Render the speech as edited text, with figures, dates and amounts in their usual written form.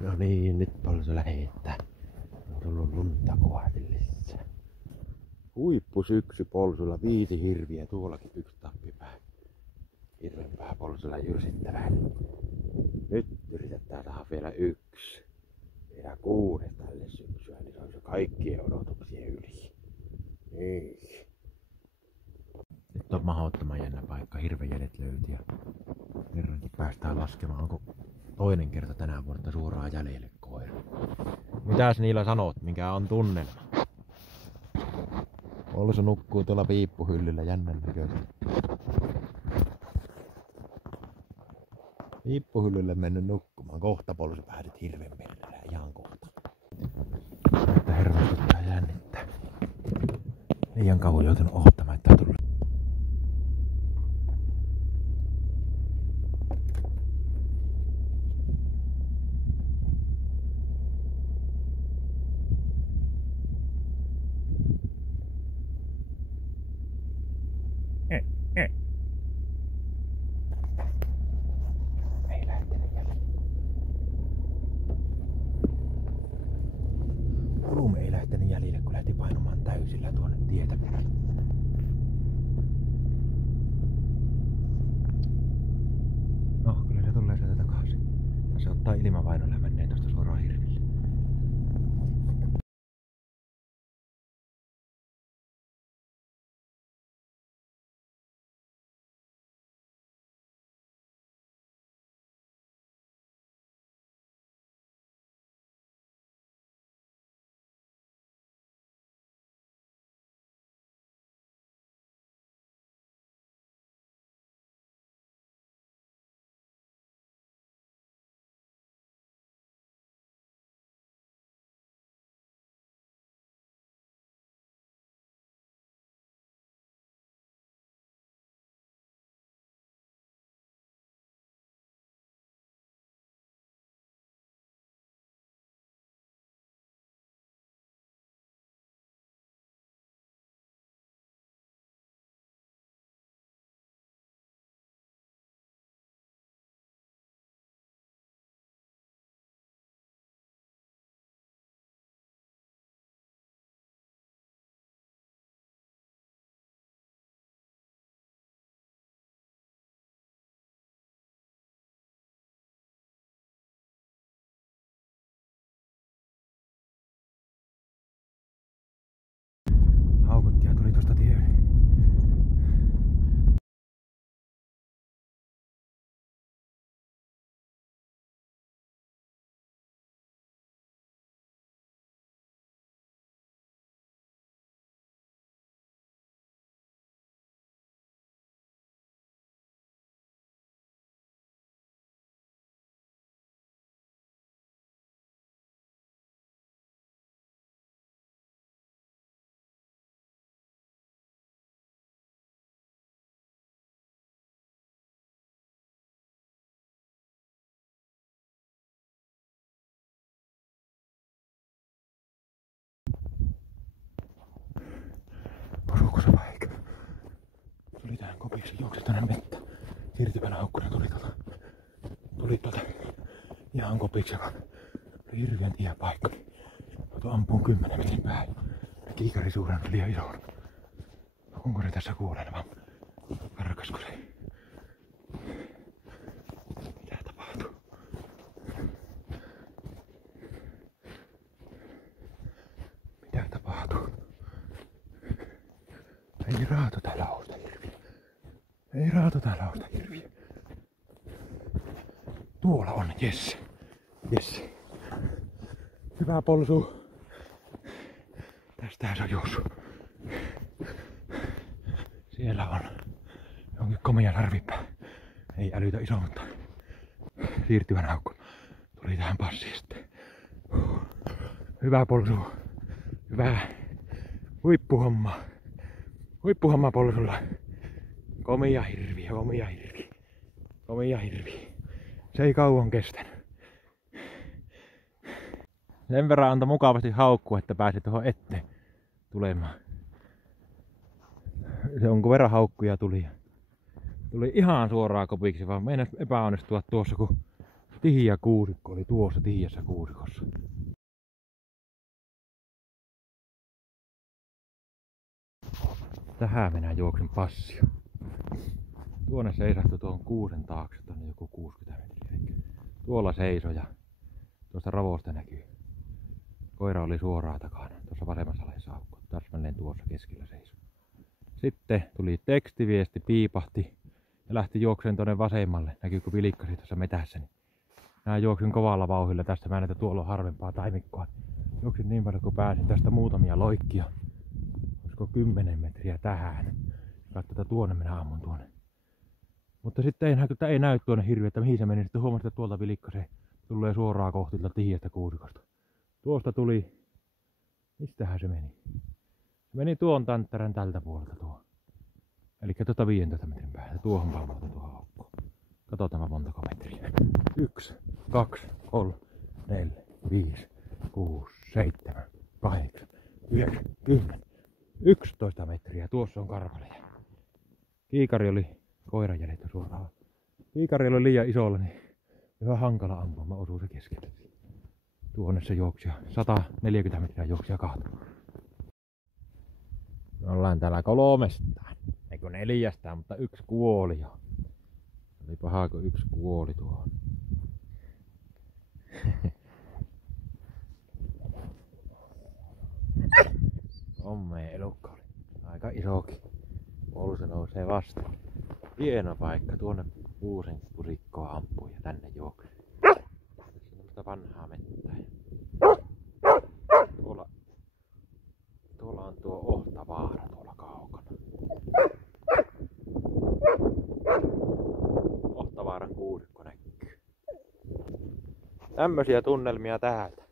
No niin, nyt polsu lähettää. On tullut lunta kovasti lisää. Huippusyksy polsulla, 5 hirviä, tuollakin 1 tappipää. Hirveänpää polsulla jyrsittävää. Nyt yritetään saada vielä 1. Vielä 6 tälle syksyä, niin se on se kaikkien odotuksien yli. Niin. Nyt on mahdottoman jännä paikka, hirvejäljet löytyi ja kerrankin päästään laskemaan, onko toinen kerta tänä vuonna suoraan jäljelle koira. Mitäs niillä sanot, mikä on tunnelma? Olsu nukkuu tuolla piippuhyllyllä jännän näköisesti. Piippuhyllylle mennyt nukkumaan, kohta polsu päädyt hirven perään, ihan kohta. Että hermostuttaa ja jännittää. Liian kauan joutunut odottamaan, että on tullut. Ei lähtenyt jäljelle. Lume ei lähtenyt jäljelle, kun lähti painumaan täysillä tuonne tietä pitkin. No, kyllä se tulee sieltä takaisin. Se ottaa ilmavainolla ja menee tosta suoraan hirville. Haukuttaja tuli tosta tielle. Osuuko se paikka? Tuli tähän kopiksi, juoksi tänne vettä. Siirtyvänä haukkuna tuli tuolta ihan kopiksi, joka oli hirveän tie paikka. Tuo ampuun 10 metrin päälle. Kiikari suuren liian iso. Onko se tässä kuolena vaan karkasko se? Mitä tapahtuu? Mitä tapahtuu? Ei raato täällä ousta hirviä. Ei raato täällä ousta hirviä. Tuolla on, jes. Jes. Hyvä polsu. Tästähän se on juossut. Siellä on jonkin komea sarvipää. Ei älytä iso, mutta siirtyvän haukku tuli tähän passiin sitten. Hyvä polsu. Hyvä huippuhomma. Huippuhomma polsulla. Komia hirvi, komia hirvi. Komia hirvi. Se ei kauan kestänyt. Sen verran antoi mukavasti haukkua, että pääsi tuohon eteen tulemaan. Se onko verran haukkuja tuli. Tuli ihan suoraan kopiksi, vaan meinas epäonnistua tuossa, kun tihiä kuusikko oli tuossa tihiässä kuusikossa. Tähän minä juoksin passio. Tuonne seisahtui tuon kuusen taakse, tonne joku 60 metriä. Tuolla seisoi ja tuosta ravosta näkyy. Koira oli suoraan takana, tuossa vasemmassa laissa aukko. Täsmälleen tuossa keskellä seisoi. Sitten tuli tekstiviesti, piipahti ja lähti juokseen tuonne vasemmalle. Näkyy kun vilikkasi tuossa metässä. Niin minä juoksin kovalla vauhdilla tästä. Mä näin, että tuolla on harvempaa taimikkoa. Juoksin niin paljon kun pääsin tästä muutamia loikkia. Olisiko 10 metriä tähän. Katsotaan tuonne minä ammun tuonne. Mutta sitten ei näy tuonne hirviö, että mihin se meni. Sitten huomasin, että tuolta vilikkaseen tulee suoraan kohti tihiästä kuusikosta. Tuosta tuli... Mistähän se meni? Se meni tuon tanttärän tältä puolelta tuo. Elikkä tuota 15 metrin päästä. Tuohon palvelta tuohon aukkoon. Katsotaan montako metriä. 1, 2, 3, 4, 5, 6, 7, 8, 9, 10, 11 metriä. Tuossa on karvaleja. Kiikari oli koiran jäljettä suoraan. Kiikari oli liian isolla, niin ihan hankala ampua. Mä osuin se keskelle. Tuonne se juoksi 140 metriä juoksi ja kahtui. Me ollaan täällä 3. Eikö 4, mutta 1 kuoli jo. Oli paha, kun 1 kuoli tuohon. Ommeen elukka oli aika isokin. Puolu se nousee vasta. Hieno paikka. Tuonne kuusen pusikkoa ampuu ja tänne juoksi. Tässä on tämmöistä vanhaa mettää. Tuolla on tuo Ohtavaara tuolla kaukana. Ohtavaaran kuusikko näkyy. Tämmösiä tunnelmia täältä.